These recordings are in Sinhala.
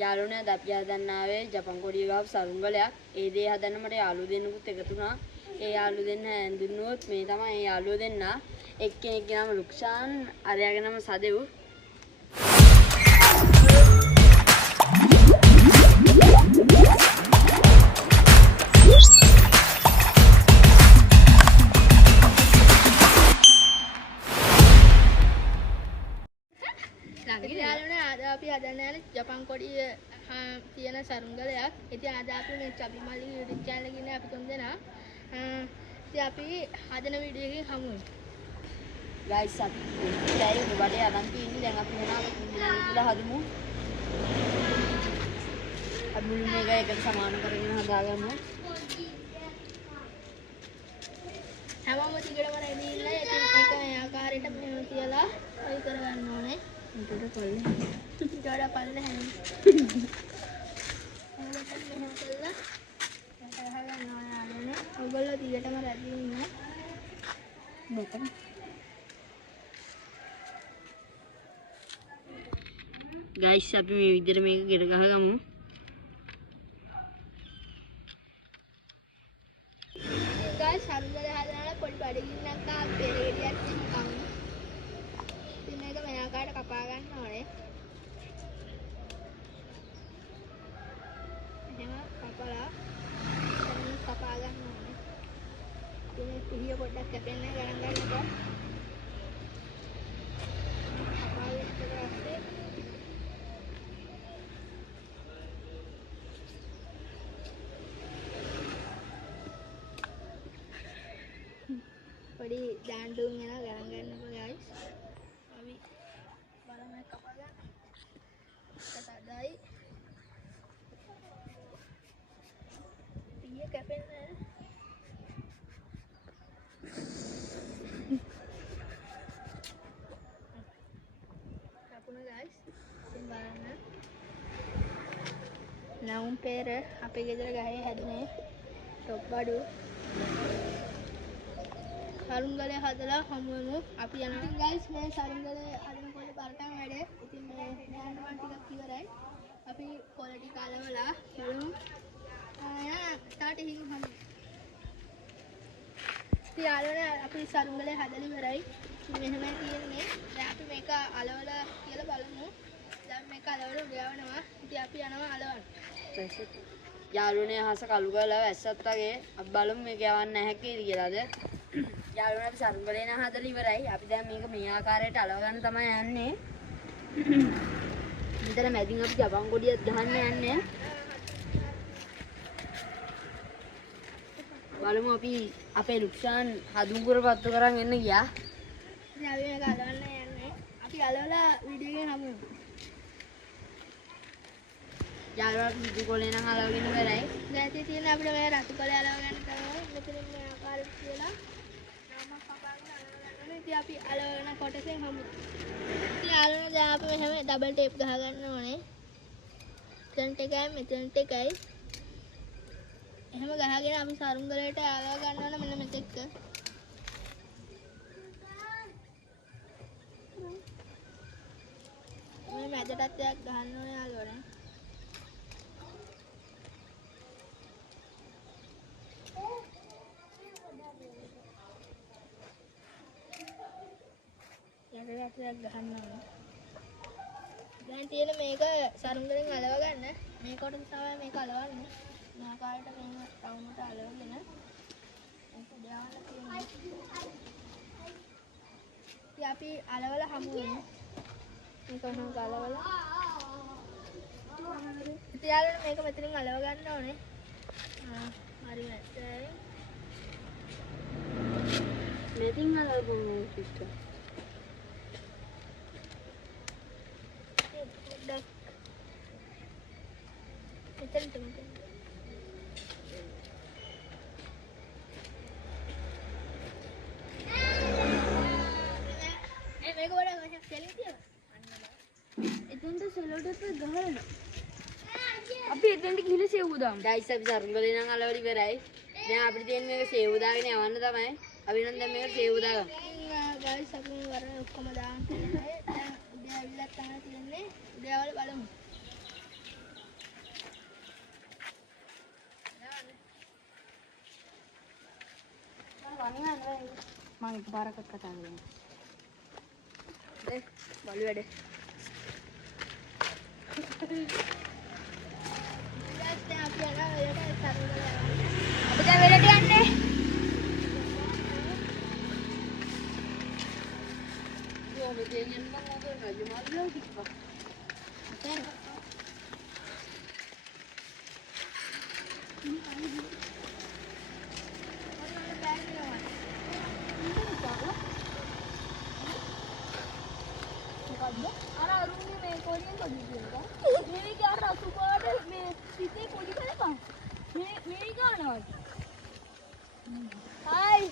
යාළුවනේ අද අපි හදන්න ආවේ ජපන් කොඩිය ගාව සරුංගලයක්. ඒ දේ හදන්න මට යාළුවෝ දෙන්නෙකුත් එකතු වුණා. ඒ යාළුවෝ දෙන්න හඳුන්වුවොත් මේ තමයි ඒ යාළුවෝ දෙන්න. එක්කෙනෙක්ගේ නම ලුක්ෂාන්, අරයාගේ නම සදෙව්. යාළුවනේ අද අපි හදන්න යන්නේ ජපන් කොඩිය තියෙන සරුංගලයක්. ඉතින් අද අපි මේ චබිමලි YouTube channel එකේ ඉන්නේ අපි තුන්දෙනා. ඉතින් අපි හදන වීඩියෝ එකකින් හමු වෙමු. ගයිස් අපි දැන් උඩට අරන් තියෙන්නේ. දැන් අපි මොනවා කියලා හදමු. අපි මුලින්ම මේක එකට සමාන කරගෙන හදාගමු. හැමෝම දිගටම රෙඩි ඉන්න. ඉතින් මේක මේ ආකාරයට මෙහෙම තියලා ඔය කරගන්න ඕනේ. උඩට පල්ලේ. උඩට පල්ලේ හැම. මෙහෙම කළා. හදගන්න ඕනේ ආලනේ. ඔයගොල්ලෝ දිගටම රෙඩි ඉන්න. මෙතන. ගයිස් අපි මේ විදිහට මේක ගෙර ගහගමු. ගයිස් සරුංගලේ හදනකොට පොඩි බඩගින්නක් ආව පෙරේඩියක් තියනවා. ඉතින් මේක මේ ආකාරයට කපා ගන්න ඕනේ. එහෙම කපලා කපා ගන්න ඕනේ. ඉතින් මේ පිහිය පොඩ්ඩක් කැපෙන්න ගණන් ගන්නකොට කපා ගන්න පස්සේ පොඩි දාන්ඩුම් වෙනවා ගණන් ගන්නකො ගයිස්. අපි බලමු කපා ගන්න. කතාදයි. පිහිය කැපෙන්නේ guys, simbalan namun pera apa ගෙදර ගහේ හැදුනේ ටොප් බඩු සරුංගලේ හදලා හමුවෙමු අපි යනවා. ඉතින් guys මේ සරුංගලේ හදනකොට බරටම වැඩේ. ඉතින් මේ දාන්න ටිකක් ඉවරයි. අපි ක්වොලිටි කලවලා බලමු. ස්ටාර්ටින් හමු. ඉතින් යාළුවනේ අපි සරුංගලේ හදලා ඉවරයි. මෙහෙම තියෙන්නේ. දැන් අපි මේක අලවලා කියලා බලමු. දැන් මේක අලවලා උඩයවනවා. ඉතින් අපි යනවා අලවන්න. යාළුවනේ අහස කළු කරලා වැස්සත් වගේ අපි බලමු මේක යවන්න නැහැ කියලාද. යාළුවනේ අපි සරුංගලේ නා හදලා ඉවරයි. අපි දැන් මේක මේ ආකාරයට අලව ගන්න තමයි යන්නේ. මෙතන මැදින් අපි ජපන් කොඩියක් ගහන්න යන්නේ. බලමු අපි අපේ ලුක්ෂාන් හදුම්පුර පත්තු කරන් එන්න ගියා. ඉතින් අපි මේක අලවන්න යන්නේ. අපි අලවලා වීඩියෝ එකෙන් හමු වෙමු. යාළුවා පිටු කොලේ නම් අලවගෙන ඉවරයි. දැන් තියෙන අපිට මේ රතු කොලේ අලව ගන්න තමයි. මෙතන මේ ආකාරයට කියලා නමක් කපාගෙන අලව ගන්න ඕනේ. ඉතින් අපි අලවන කොටසෙන් හමු. ඉතින් අලවන දැන් අපි මෙහෙම ඩබල් ටේප් ගහ ගන්න ඕනේ. මෙතනට එකයි මෙතනට එකයි. එහෙම ගහගෙන අපි සරුංගලයට අලව ගන්න ඕනේ මෙන්න මෙතෙක්. මේ මැදටත් එකක් ගහන්න ඕනේ යාළුවනේ. යටටත් එකක් ගහන්න ඕනේ. දැන් තියෙන මේක සරුංගලෙන් අලව ගන්න. මේ කොටස තමයි මේක අලවන්නේ. මේ ආකාරයට මේක රවුමට අලවගෙන මේක දාන්න තියෙනවා. ඉතින් අපි අලවලා හමු වෙමු. මේක නම් අලවලා. ඉතින් යාළුවනේ මේක මෙතනින් අලව ගන්න ඕනේ. හරි නැත්නම් මෙතින් අලවගමු සිස්ටර්. මෙතනට මේක වඩා ගහක් සෙලින් තියලා එතෙන්ට සෙලෝ ටේප් එක ගහන්න. අපි එතෙන්ට ගිහලා සේව් දාමු. ගයිස් අපි සරුංගලේ නම් අලවලා ඉවරයි. දැන් අපිට තියෙන්නේ මේක සේව් දාගෙන යවන්න තමයි. අපි නම් දැන් මේක සේව් දාගමු. ගයිස් අපි වර ඔක්කොම දාන්න තියෙනවා. දැන් උදේ ඇවිල්ලා තමයි තියෙන්නේ. උදේවල බලමු. මම එකපාරකට කතා කරනවා. බලු වැඩ. දැන් අපි යනවා වෙලට සරුංගල යනවා. අපි දැන් වෙලට යන්නේ. ඔය දෙයියන් මම ඔබ රජමාලියෝ කිව්වා. අර අරුන්ගේ මේ කොරියෙන් කොඩි කියනවා. මේක අර අසුපාට මේ සිතේ පොඩි කරපන්. මේ ගන්නවා. හයි.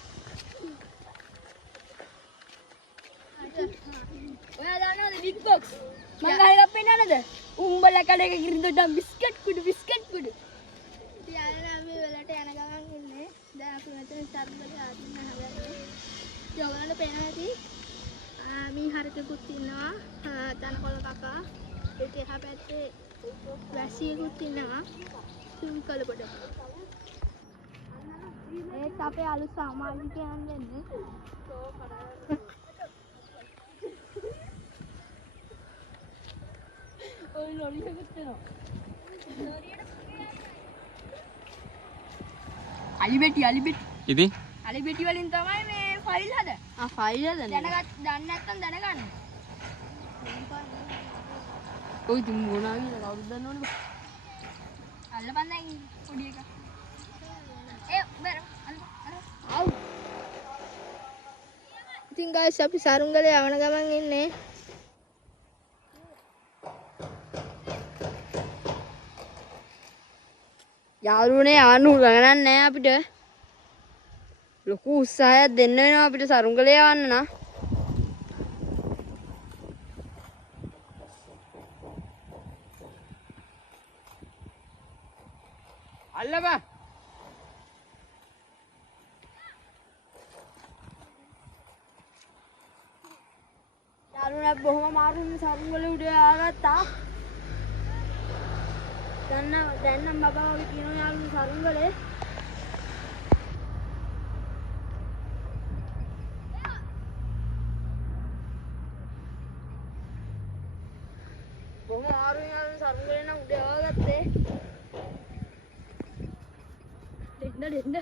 ඔයා දන්නවද බිග් බොක්ස්? මං ගහලා පෙන්නන්නද? උඹලා කඩේක කිරිදොඩම් බිස්කට් කුඩු. ඉතින් අපි වෙලට යන ගමන් ඉන්නේ. දැන් අපි මෙතන සරුංගල ආදින්න හදන්නේ. ඉතින් ඔයගලන්ට පේනවා ඇති. මේ හරකෙකුත් ඉන්නවා. තනකොළ කකා. ඒක එහා පැත්තේ වැසියෙකුත් ඉන්නවා. සුන්කල පොඩ. ඒත් අපේ අලුත් සමාජිකයන් වෙන්නේ. ඔය ලොරියකට එනවා. අලිබෙටි. ඉතින් අලිබෙටි වලින් තමයි මේ ෆයිල් හද. ෆයිල් හදන්නේ. දන්නේ නැත්නම් දැනගන්න. ඔය තුන් මොනවා කියලා කවුරුද දන්නවනේ. අල්ලපන් දැන් පොඩි එක. බර ආව්. ඉතින් guys අපි සරුංගලේ යවන ගමන් ඉන්නේ. යාළුවනේ යවන්න උගනන්නේ නැහැ අපිට. ලොකු උත්සාහයක් දෙන්න වෙනවා අපිට සරුංගලේ යවන්න නම්. අල්ලපන්. යාළුවනේ බොහොම අමාරුවෙන් සරුංගලේ උඩ ආගත්තා. දැන් නම් බබා වගේ කියනවා යාළුවනේ සරුංගලේ. බොහොම අමාරුවෙන් යාළුවනේ සරුංගලේ නම් උඩ ආගත්තේ. දෙන්න.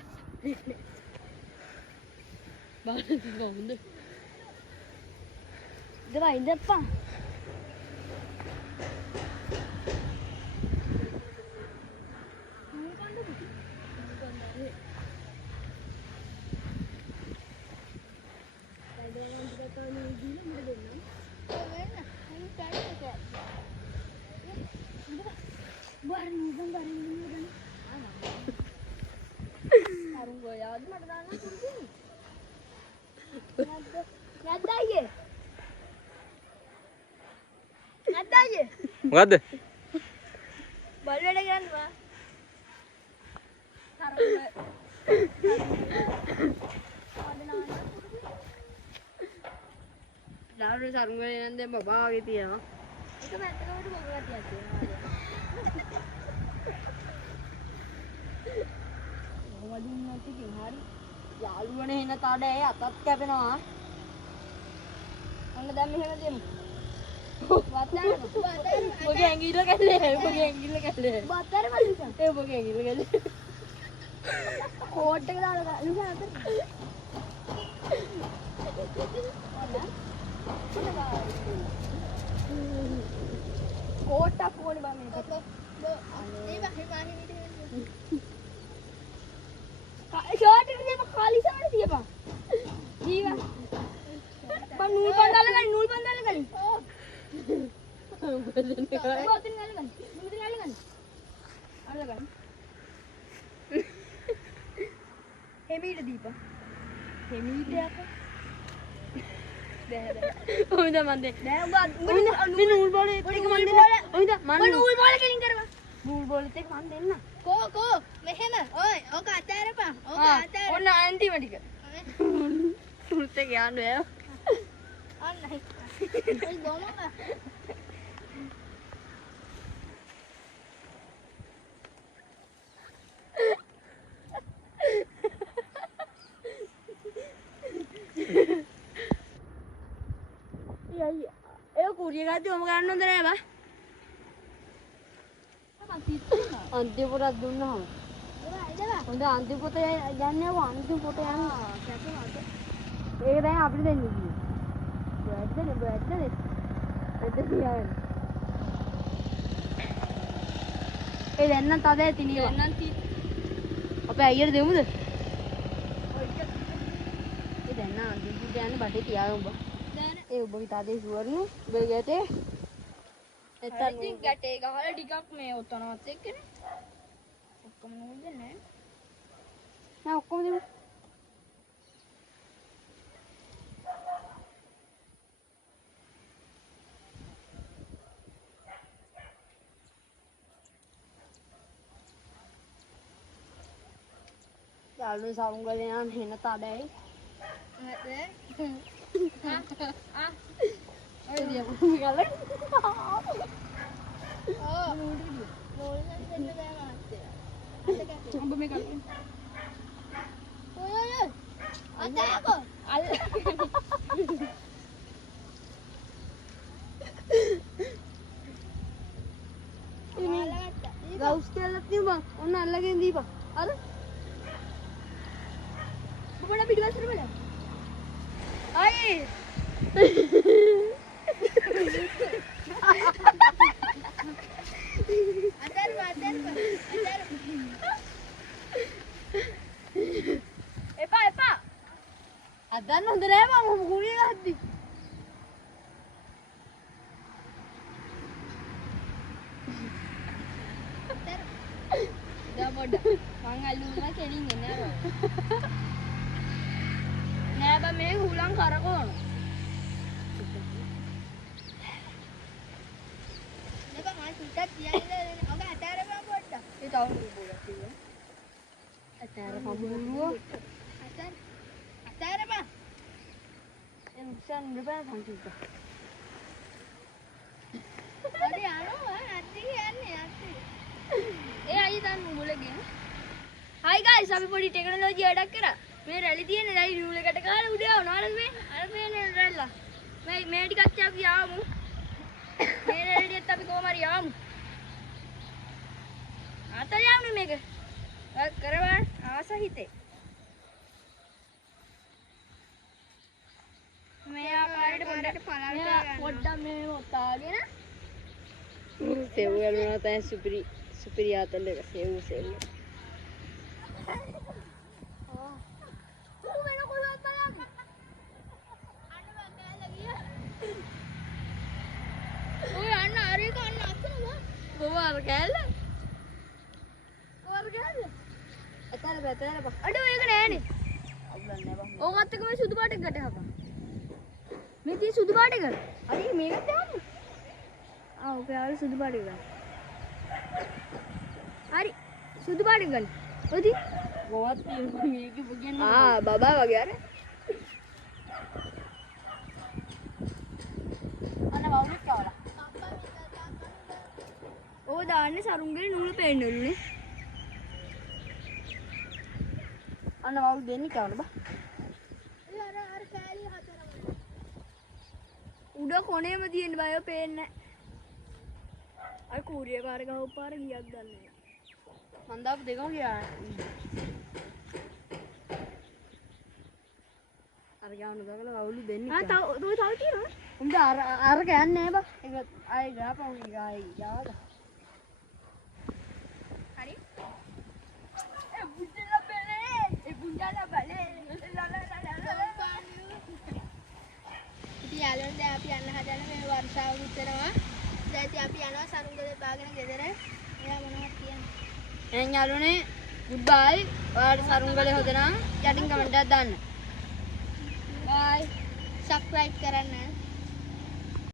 බලන්න කොහොමද? ඉදලා ඉඳපන්. මොකද්ද? බල් වැඩ කරනවා. යාළුවනේ සරුංගලේ නම් දැන් බබා වගේ තියෙනවා. එක පැත්තකට බොරු ගැටියක් තියෙනවා. වලින් නැති ඉතින් හරි. යාළුවනේ එන තඩේ අතත් කැපෙනවා. අන්න දැන් මෙහෙම දෙමු. ඔගේ ඇඟිල්ල කැල්ලේ. බත්තර මල්ලිසා. ඒ ඔගේ ඇඟිල්ල කැල්ලේ. කෝට් එක දාලා ලිසා අතර. කෝට්ටක් ඕනේ බා මේකට. මේ වගේ මාහි විදිහට. ෂර්ට් එක දෙපා කාලිසාවට තියපන්. ජීවා. බා නූල් බන්දාල ගනි. ඔතන ගලගන්න. අල්ලගන්න. හෙමීට දීපන්. හෙමීට යක. දැහ. ඔයිද මන් දෙන්න. නෑ උඹ නූල් බෝලේ එක මන් දෙන්න. ඔයිද මන් නූල් බෝලේ කෙලින් කරපන්. නූල් බෝලෙත් එක මන් දෙන්න. කෝ මෙහෙම. ඔය ඕක අතෑරපන්. ඕක අතෑර. ඔන්න අන්තිම ටික. නූල්ත් එක යන්න බෑ. අන්න හයි. ඒ ගොමම. ගාති ඔම ගන්න හොඳ නෑ බා. අන්තිම පොතක් දුන්නාම. හොඳ අන්තිම පොත යන්නේ අන්තිම පොත යන්නේ. ඒක දැන් අපිට දෙන්නේ කිව්වේ. බෑඩ් දෙන්න. එද තියාගෙන. ඒ දැන් නම් තද ඇති නේ. දැන් නම් අපේ අයියට දෙමුද? ඒ දැන් නම් අන්තිම පොත යන්නේ බඩේ තියාගමු බා. ඒ ඔබගේ තාත්තේ සුවර්ණු ඔබේ ගැටේ එතන ඉතින් ගැටේ ගහලා ටිකක් මේ ඔතනවත් එක්කනේ ඔක්කොම නෝන්නේ නෑ ඔක්කොම දෙමු යාළුවෝ සමුගලේ යන හෙන තඩයි Ay, dia mau galak. Oh, nolnya jadi kayak mati. Coba megang. Oh, ada apa? Ini gaus telat nih bang, ona lagi di bang. Ada? Bapak nak video asal mana? Ay. Epa. Adan hොඳ නෑ මම කුණිය ගහද්දි. දමඩ. මං අල්ලුවා කෙලින්නේ නෑ බා. නෑ බා මේ හුලං කරකවන. Itu tahu dulu ya. Acara kamu dulu. Acara apa? Yang sen berapa tahun juga? Tadi anu nanti nanti. ayo tan boleh gini. Hai guys, අපි පොඩි ටෙක්නොලොජි වැඩක් කරා. මේ රැලි තියෙන රැලි රියුල් එකට කාලා උඩ යවනවා. අර මේ රැල්ලා. මේ ටිකක් අපි යවමු. මේ රැලියට අපි කොහොම හරි යවමු. අතල යවන්නේ මේක. කරවන්න ආස හිතේ. මේ ආකාරයට පොඩ්ඩක් මේ ඔතාගෙන සෙව් වලුණා තමයි සුපිරි ආතල් එක සෙව්. ඔය අන්න අරේ කන්න අතන බා. කොහොම කෑල්ල? අතන බා. අඩෝ ඒක නෑනේ. අබ්ලන්නේ බා. ඕකත් එක මේ සුදු පාට එකට ගහපන්. මේ තියෙන සුදු පාට එක. හරි මේකත් දාන්න. ඔක යාළුවා සුදු පාට එක. හරි. සුදු පාට එක ගන්න. ඔති. ගොවත් තියෙන මේක බගින්න. බබා වගේ අර. අන්න වවුලක් කවලා. ඕක දාන්නේ සරුංගලේ නූල පෙන්නලුනේ. අන්න වවුල් දෙන්නේ කවලා බා. අර කෑලි හතරම. උඩ කොනේම තියෙන බයෝ පේන්නේ නැහැ. අර කූරිය පාර ගහව පාර ගියක් ගන්නෑ. මන් දාපු දෙකම ගියා. අර ගාන දාලා වවුලු දෙන්නේ. තව තියෙනවා. උඹ අර ගන්නේ නැහැ බා. ඒක ආයි ගාපන් ගායි යාද. හරි. බුජ්ජලා බලේ. ඉතින් යාළුවෝ දැන් අපි යන්න හදන මේ වර්ෂාව විතරවා. දැන් ඉතින් අපි යනවා සරුංගලේ බාගෙන ගෙදර. එයා මොනවද කියන්නේ? එහෙනම් යාළුවනේ good bye. ඔයාලට සරුංගලේ හොදනම් යටින් කමෙන්ට් එකක් දාන්න. bye. subscribe කරන්න.